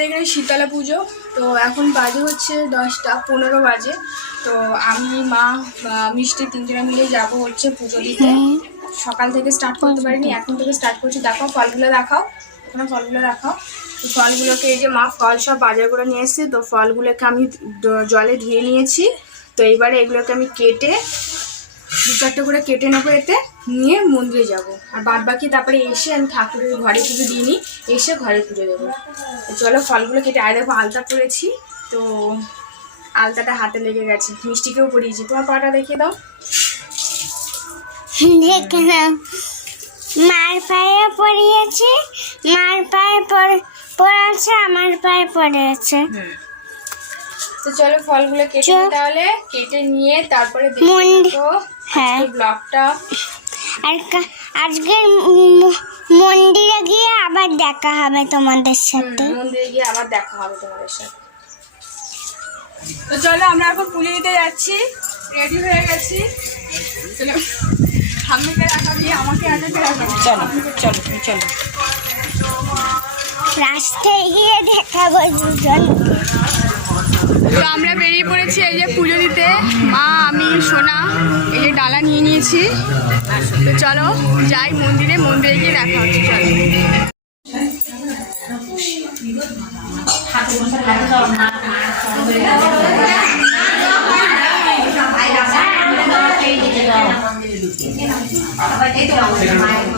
আমাদের এখানে শীতলা পুজো তো এখন বাজে হচ্ছে দশটা পনেরো বাজে। তো আমি মা মিষ্টি তিনজনে মিলে যাব হচ্ছে পুজো দিতে। সকাল থেকে স্টার্ট করতে পারিনি এখন থেকে স্টার্ট করছি। দেখাও ফলগুলো দেখাও। ওখানে ফলগুলো দেখাও। ফলগুলোকে এই যে মা ফল সব বাজার করে নিয়ে এসেছে। তো ফলগুলোকে আমি জলে ধুয়ে নিয়েছি। তো এইবারে এগুলোকে আমি কেটে দু চারটে করে কেটে নেব এতে। নিয়ে মন্দিরে যাব। আর বাদ বাকি তারপরে এসে আমি ঠাকুরের ঘরে পুজো দিয়ে নিই এসে ঘরে পুজো দেবো। চলো ফলগুলো কেটে আয় দেখো আলতা পরেছি তো আলতাটা হাতে লেগে গেছে। মিষ্টিকেও পরিয়েছি। তোমার পাটা দেখিয়ে দাও। দেখে নাও। মার পায়ে পড়িয়েছি মার পায়ে পড়ে- পড়েছে আমার পায়ে পড়েছে। তো চলো ফলগুলো কেটে তাহলে। কেটে নিয়ে তারপরে দেখো হ্যাঁ। ব্লগটা আর আজকে মন্দিরে গিয়ে আবার দেখা হবে তোমাদের সাথে। মন্দিরে গিয়ে আবার দেখা হবে তোমাদের সাথে। তো চলো আমরা এখন পুজো দিতে যাচ্ছি। রেডি হয়ে গেছি। চলো ঠাম্মিকে রাখাবি আমাকে আগে চলো চলো চলো। রাস্তায় গিয়ে দেখাবো দুজন তো আমরা বেরিয়ে পড়েছি এই যে পুজো দিতে। মা, আমি, সোনা, এই যে ডালা নিয়ে নিয়েছি। তো চলো যাই মন্দিরে মন্দিরে গিয়ে দেখা হচ্ছে, চলো। শোনা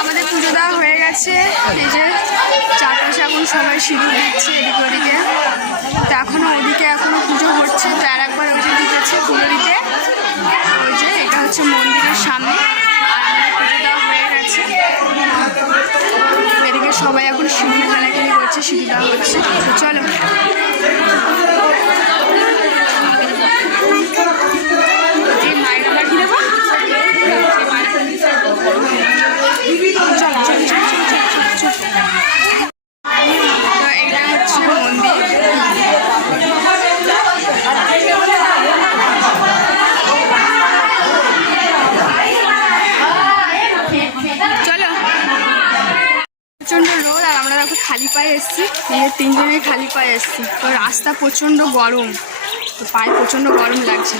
আমাদের পুজো দেওয়া হয়ে গেছে। এই যে চারপাশে এখন সবাই সিঁদুর দিচ্ছে এদিকে ওদিকে। তো এখনও ওদিকে এখনও পুজো হচ্ছে, তো আর একবার ওই যে দিতে। ওই যে এটা হচ্ছে মন্দিরের সামনে। এদিকে সবাই এখন সিঁদুর খেলাখেলি করছে, সিঁদুর দেওয়া হচ্ছে। চলো এই মায়েরা রাখি দেবো চল চল চল চল চল চল চল তো এটা হচ্ছে মন্দির চলো প্রচণ্ড রোদ আর আমরা দেখো খালি পায়ে এসেছি এই যে তিনজনে খালি পায়ে এসেছি তো রাস্তা প্রচণ্ড গরম তো পায়ে প্রচণ্ড গরম লাগছে।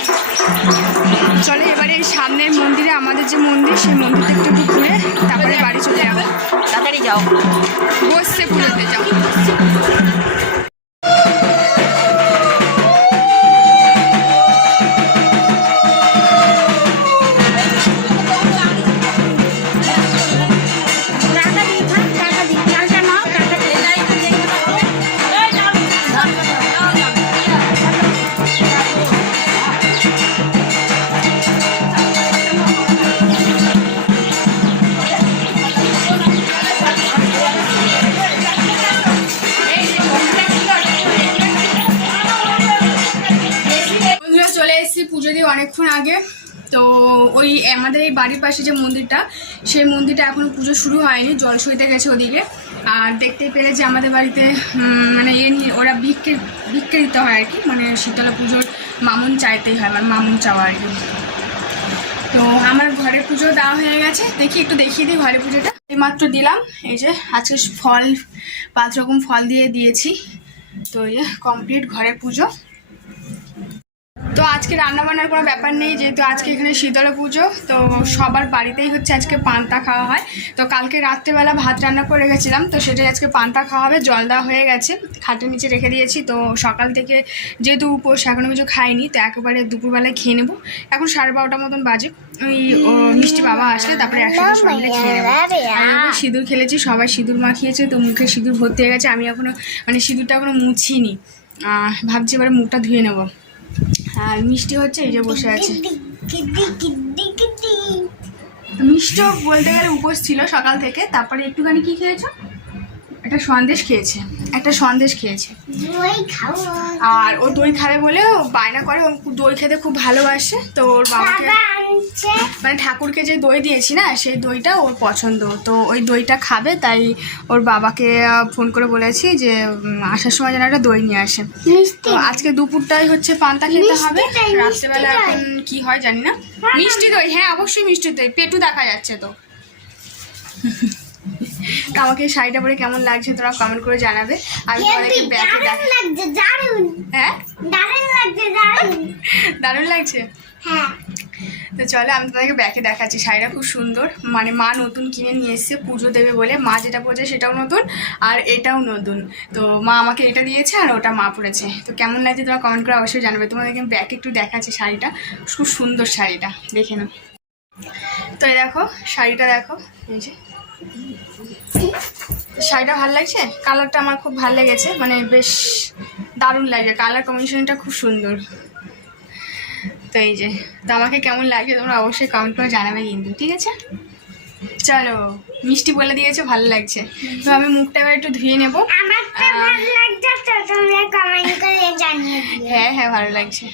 চলে এবারে এই সামনের মন্দিরে আমাদের যে মন্দির সেই মন্দিরটা একটু একটু ঘুরে তারপরে বাড়ি চলে যাব। তাড়াতাড়ি যাও। বসছে পুরোতে যাও। অনেকক্ষণ আগে। তো ওই, আমাদের এই বাড়ির পাশে যে মন্দিরটা, সেই মন্দিরটা এখনও পুজো শুরু হয়নি, জল সইতে গেছে ওদিকে। আর দেখতেই পেলে যে আমাদের বাড়িতে মানে এ নিয়ে ওরা ভিক্ষে ভিক্ষে দিতে হয় আর কি। মানে শীতলা পুজোর মামুন চাইতেই হয় মানে মামুন চাওয়া আর কি। তো আমার ঘরে পুজো দেওয়া হয়ে গেছে। দেখি, একটু দেখিয়ে দিই ঘরে পুজোটা। এইমাত্র দিলাম, এই যে আজকে ফল, পাঁচ রকম ফল দিয়ে দিয়েছি। তো এই যে কমপ্লিট ঘরে পুজো। তো আজকে রান্না বান্নার কোনো ব্যাপার নেই, যেহেতু আজকে এখানে শীতলা পুজো, তো সবার বাড়িতেই হচ্ছে আজকে পান্তা খাওয়া হয়। তো কালকে রাত্রেবেলা ভাত রান্না করে গেছিলাম, তো সেটাই আজকে পান্তা খাওয়া হবে, জল দেওয়া হয়ে গেছে। খাটের নিচে রেখে দিয়েছি, তো সকাল থেকে যেহেতু উপোস এখনও কিছু খাইনি, তো একেবারে দুপুরবেলায় খেয়ে নেব। এখন সাড়ে বারোটার মতন বাজে, ওই মিষ্টি বাবা আসলে, তারপরে একসাথে মিলে খেয়ে নেব। সিঁদুর খেলেছি, সবাই সিঁদুর মাখিয়েছে, তো মুখে সিঁদুর ভর্তি হয়ে গেছে, আমি এখনও মানে সিঁদুরটা এখনও মুছিনি। ভাবছি এবারে মুখটা ধুয়ে নেব। আর মিষ্টি হচ্ছে এই যে বসে আছে। মিষ্টিও বলতে গেলে উপোস ছিল সকাল থেকে তারপরে একটুখানি কি খেয়েছো? একটা সন্দেশ খেয়েছে একটা সন্দেশ খেয়েছে। আর ও দই খাবে বলে ও বায়না করে ও দই খেতে খুব ভালোবাসে তো ওর বাবাকে আনছে মানে ঠাকুরকে যে দই দিয়েছি না সেই দইটা ওর পছন্দ। তো ওই দইটা খাবে তাই ওর বাবাকে ফোন করে বলেছি যে আসার সময় যেন একটা দই নিয়ে আসে। তো আজকে দুপুরটাই হচ্ছে পান্তা খেতে হবে। রাত্রেবেলা এখন কি হয় জানি না। মিষ্টি দই হ্যাঁ অবশ্যই মিষ্টি দই। পেটু দেখা যাচ্ছে তো। তো আমাকে শাড়িটা পরে কেমন লাগছে তোরা কমেন্ট করে জানাবে। আমি হেভি ব্যাগে দারুণ লাগছে দারুণ। হ্যাঁ? দারুণ লাগছে দারুণ। দারুণ লাগছে? হ্যাঁ। তো চলো আমি তোমাদেরকে ব্যাকে দেখাচ্ছি। শাড়িটা খুব সুন্দর। মানে মা নতুন কিনে নিয়ে এসেছে, পুজো দেবে বলে। মা যেটা পরেছে সেটাও নতুন আর এটাও নতুন। তো মা আমাকে এটা দিয়েছে আর ওটা মা পরেছে। তো কেমন লাগছে তোমরা কমেন্ট করে অবশ্যই জানাবে। তোমাদেরকে ব্যাকে একটু দেখাচ্ছি শাড়িটা। খুব সুন্দর শাড়িটা। দেখে নাও। তো এই দেখো, শাড়িটা দেখো। এই যে। শাড়িটা ভালো লাগছে? কালারটা আমার খুব ভালো লেগেছে। মানে বেশ দারুণ লাগে কালার কম্বিনেশনটা খুব সুন্দর। তো এই যে তো আমাকে কেমন লাগছে তোমরা অবশ্যই কমেন্ট করে জানাবে কিন্তু ঠিক আছে? চলো মিষ্টি বলে দিয়েছ ভালো লাগছে। তো আমি মুখটা এবার একটু ধুয়ে নেব। হ্যাঁ হ্যাঁ ভালো লাগছে।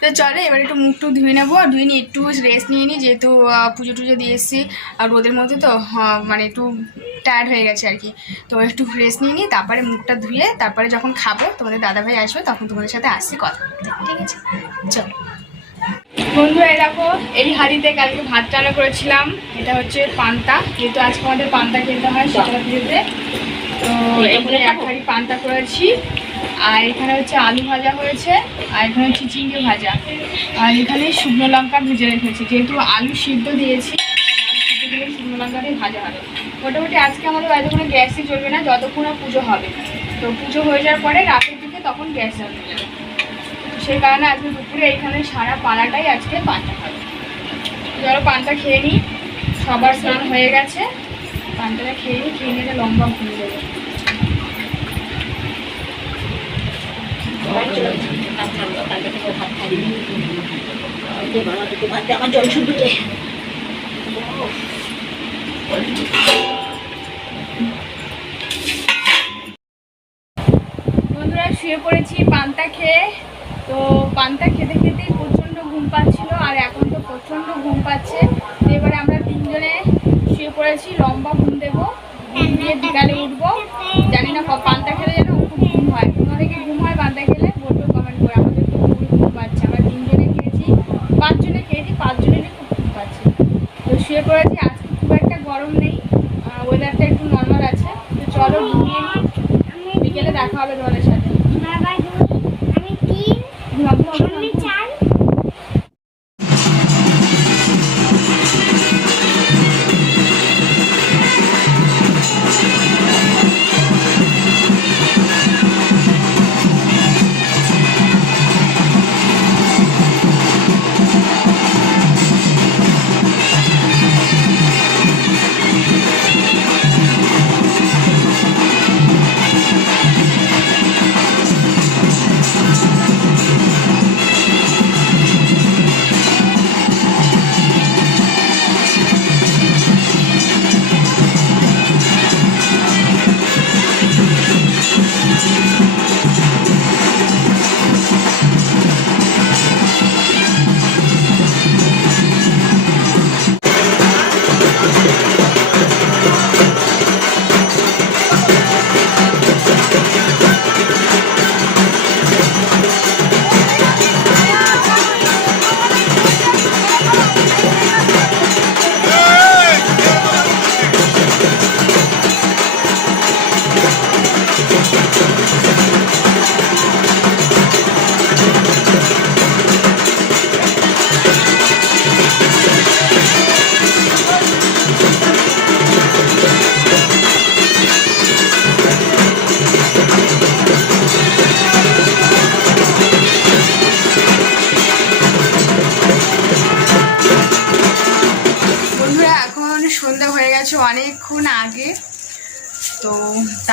তো চলো এবার একটু মুখ টুক ধুয়ে নেব আর ধুয়ে নিয়ে একটু রেস্ট নিয়ে নিই যেহেতু পুজো টুজো দিয়ে এসেছি আর রোদের মধ্যে তো মানে একটু টায়ার্ড হয়ে গেছে আর কি। তো একটু রেস্ট নিয়ে নিই তারপরে মুখটা ধুয়ে তারপরে যখন খাব তোমাদের দাদাভাই আসবে তখন তোমাদের সাথে আসছি কথা ঠিক আছে? চলো। বন্ধুরা দেখো এই হাঁড়িতে কালকে ভাত রান্না করেছিলাম। এটা হচ্ছে পান্তা যেহেতু আজকে আমাদের পান্তা খেতে হয় পুজোতে তো এখানে এক হাঁড়ি পান্তা করেছি। আর এখানে হচ্ছে আলু ভাজা হয়েছে আর এখানে হচ্ছে চিংড়ি ভাজা। আর এখানে শুকনো লঙ্কা ভেজে রেখেছি যেহেতু আলু সিদ্ধ দিয়েছি আলু সিদ্ধ দিয়ে শুকনো লঙ্কা দিয়ে ভাজা হবে। মোটামুটি আজকে আমাদের বাড়িতে কোনো গ্যাসই চলবে না যতক্ষণ পুজো হবে। তো পুজো হয়ে যাওয়ার পরে রাতের দিকে তখন গ্যাস জ্বালানো সেই কারণে আজকে দুপুরে এইখানে সারা পাড়াটাই আজকে পান্তা খাবে। ধরো পান্তা খেয়ে নিই সবার স্নান হয়ে গেছে। পান্তাটা খেয়ে নিই খেয়ে নিয়ে লম্বা ঘুরে দেবো। বন্ধুরা, শুয়ে পড়েছি পান্তা খেয়ে। তো পান্তা খেতে খেতেই প্রচণ্ড ঘুম পাচ্ছিল আর এখন তো প্রচণ্ড ঘুম পাচ্ছে। তো এবারে আমরা তিনজনে শুয়ে পড়েছি, লম্বা ঘুম দেবো। ঘুম দিয়ে বিকালে উঠবো। জানি না পান্তা খেলে যেন খুব ঘুম হয়। তোমাদেরকে ঘুম হয় পান্তা খেলে বলবে কমেন্ট করে। আমাদের খুব ঘুম পাচ্ছে। আমরা তিনজনে খেয়েছি। পাঁচজনে খেয়েছি পাঁচজনেরই খুব ঘুম পাচ্ছে। তো শুয়ে পড়েছি। আজকে খুব একটা গরম নেই। ওয়েদারটা একটু নর্মাল আছে। তো চলো ঘুমিয়ে বিকেলে দেখা হবে তোমাদের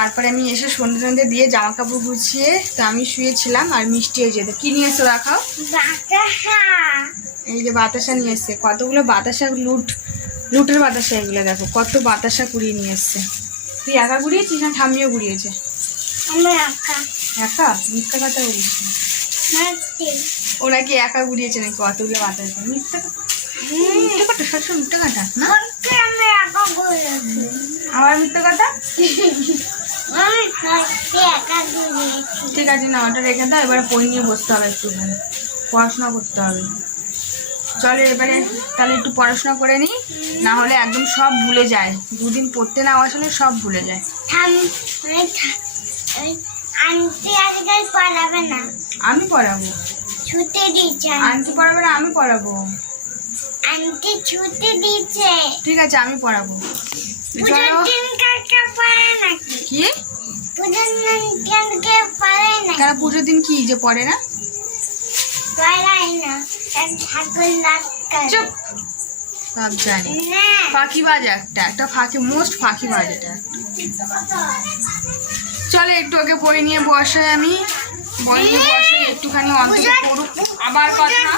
তারপরে আমি এসে সন্ধ্যে সন্ধ্যে দিয়ে জামা কাপড় গুছিয়ে তো আমি শুয়েছিলাম আর মিষ্টি হয়ে যেত কী নিয়ে দেখাও বাতাসা। এই যে বাতাসা নিয়ে এসছে। কতগুলো বাতাসা লুট লুটের বাতাসা এগুলো দেখো কত বাতাসা কুড়িয়ে নিয়ে এসছে। তুই একা কুড়িয়েছিস না ঠাম্মিও কুড়িয়েছে? একা। মিথ্যা কথা বলিস না। মারছি ও একা ঘুরিয়েছে নাকি অতগুলো বাতাস? মিথ্যা কথা? সবসময় মিথ্যা কথা? ঠিক আছে না ওটা রেখে দাও এবারে বই নিয়ে বসতে হবে একটুখানি। পড়াশোনা করতে হবে। চলো এবারে তাহলে একটু পড়াশোনা করে নিই না হলে একদম সব ভুলে যায়। দুদিন পড়তে না আসলে সব ভুলে যায়। আমি পড়াবো। আন্টি পড়াবে না আমি পড়াবো। আন্টি ছুটি দিচ্ছে। ঠিক আছে আমি পড়াবো। চলো। পড়ে কি? পুজোর দিন পড়ে না কেন পুজোর দিন কি যে পড়ে না? পড়াই না। ঠাকুর চুপ। সব জানি। ফাঁকিবাজ একটা একটা ফাঁকি মোস্ট ফাঁকিবাজ এটা। চলে একটু ওকে বই নিয়ে বসে আমি। বই নিয়ে বসে একটুখানি অন্তত পড়ুক। আবার কথা।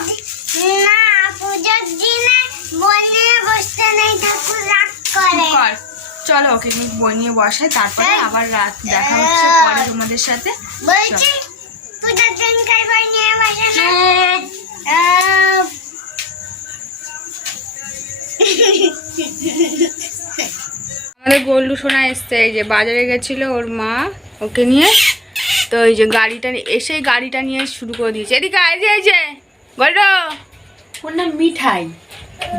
না। পুজোর দিনে বই নিয়ে বসতে নেই ঠাকুর রাগ করে। কর। চলো ওকে আমি বই নিয়ে বসাই তারপরে আবার রাত দেখা হচ্ছে পরে তোমাদের সাথে। বলছি পুজোর দিন কাই বই নিয়ে বসে না? আমাদের গোল্ডু সোনা এসছে এই যে বাজারে গেছিল ওর মা ওকে নিয়ে। তো এই যে গাড়িটা এসেই গাড়িটা নিয়ে শুরু করে দিয়েছে। এদিকে যে এই যে গোল্ডু ওর নাম মিঠাই।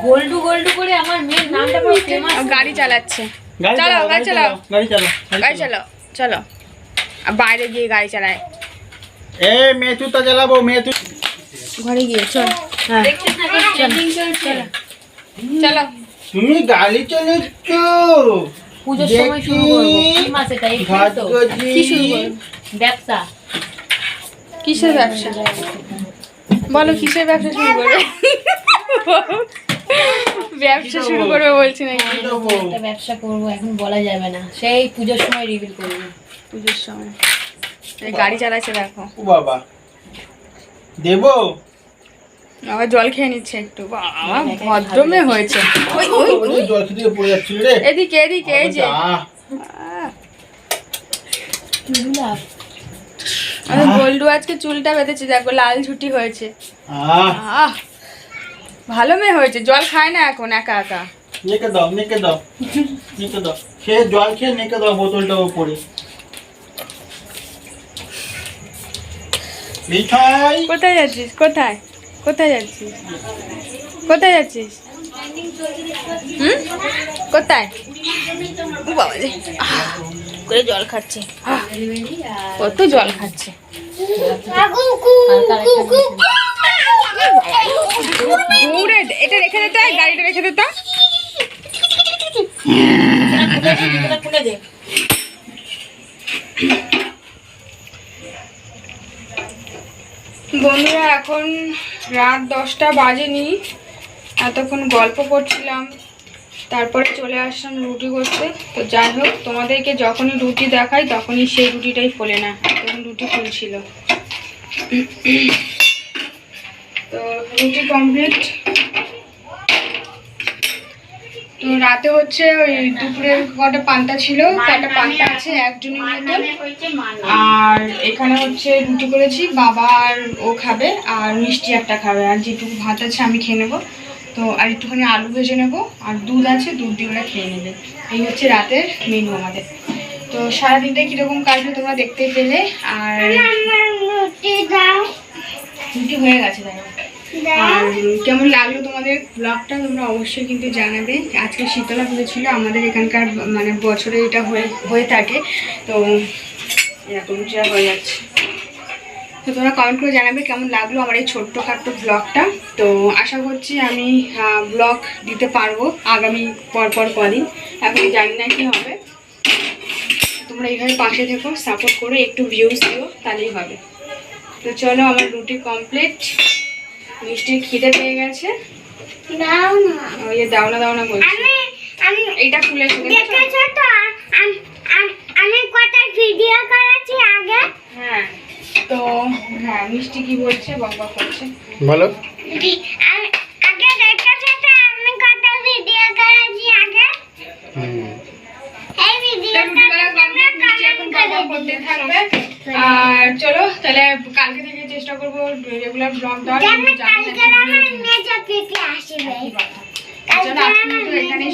গোল্ডু গোল্ডু করে আমার মেয়ের নামটা পুরো ফেমাস গাড়ি চালাচ্ছে। চলো চালাও গাড়ি চালাও। চালাও গাড়ি চালাও গাড়ি চালাও। চলো। আর বাইরে গিয়ে গাড়ি চালায়। এ মেচুটা চালাবো মেচু ঘরে গিয়ে চল। হ্যাঁ। চলো। তুমি গাড়ি চালাচ্ছ? পুজোর সময় শুরু করব। কি মাস এটা এই তো? কি শুরু করব? ব্যবসা। কিসের ব্যবসা? বলো কিসের ব্যবসা শুরু করবে? ব্যবসা শুরু করবে বলছি নাকি? একটা ব্যবসা করব এখন বলা যাবে না। সেই পুজোর সময় রিভিল করব। পুজোর সময়। এই গাড়ি চালাচ্ছে দেখো। ও বাবা। দেবো? আবার জল খেয়ে নিচ্ছে একটু। বাবা ভদ্র মেয়ে হয়েছে। ওই ওই ওই জল খেতে পড়ে যাচ্ছিল রে। এদিকে এদিকে এই যে। আমাদের গোল্ডু আজকে চুলটা বেঁধেছি দেখো লাল ঝুটি হয়েছে। আহ। ভালো মেয়ে হয়েছে জল খায় না এখন একা একা। নেকে দাও নেকে দাও নেকে দাও। খেয়ে জল খেয়ে নেকে দাও বোতলটা ওপরে মিঠাই! কোথায় যাচ্ছিস? কোথায়? কোথায় যাচ্ছিস? কোথায় যাচ্ছিস? হুম? কোথায়? বাবা করে জল খাচ্ছে। কত জল খাচ্ছে। এটা রেখে দিতে গাড়িটা রেখে দিতে বন্ধুরা, এখন রাত দশটা বাজেনি। এতক্ষণ গল্প করছিলাম। তারপরে চলে আসলাম রুটি করতে। তো যাই হোক, তোমাদেরকে যখনই রুটি দেখাই, তখনই সেই রুটিটাই ফোলে না, তখন রুটি ফুলছিল। তো রুটি কমপ্লিট তো রাতে হচ্ছে ওই দুপুরের কটা পান্তা ছিল, কটা পান্তা আছে একজনের মতন আর এখানে হচ্ছে রুটি করেছি, বাবা আর ও খাবে, আর মিষ্টি একটা খাবে। আর যেটুকু ভাত আছে আমি খেয়ে নেব। তো আর একটুখানি আলু ভেজে নেব। আর দুধ আছে, দুধ দিয়ে ওরা খেয়ে নেবে। এই হচ্ছে রাতের মেনু আমাদের। তো সারাদিনটা কীরকম কাটবে তোমরা দেখতে পেলে? আর রুটি হয়ে গেছে আর কেমন লাগল তোমাদের ব্লগটা তোমরা অবশ্যই কিন্তু জানাবে। আজকে শীতলা পুজো ছিল, আমাদের এখানকার মানে বছরে এটা হয়ে হয়ে থাকে। তো এরকম যা হয়ে যাচ্ছে। তো তোমরা কমেন্ট করে জানাবে কেমন লাগল আমার এই ছোট্টখাট্ট ব্লগটা তো আশা করছি আমি ব্লগ দিতে পারব আগামী পরপর কদিন। এখন জানি না কি হবে। তোমরা এইভাবে পাশে থেকো সাপোর্ট করো একটু ভিউজ দিও তাহলেই হবে। তো চলো আমার রুটি কমপ্লিট মিষ্টির খিদে পেয়ে গেছে। দাও না। ওই বলছে। আমি দেখেছ? দেখেছ তো? আম- আম- আমি কটা ভিডিও করেছি আগে? হ্যাঁ। তো হ্যাঁ মিষ্টি কি বলছে? করছে। বলো। আর চলো তাহলে কালকে থেকে চেষ্টা করব রেগুলার ব্লগ দেওয়ার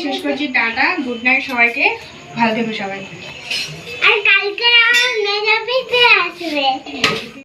শেষ করছি টাটা গুড নাইট সবাইকে। ভালো থেকো সবাই। কালকে আমার মেজো পিপি আসবে।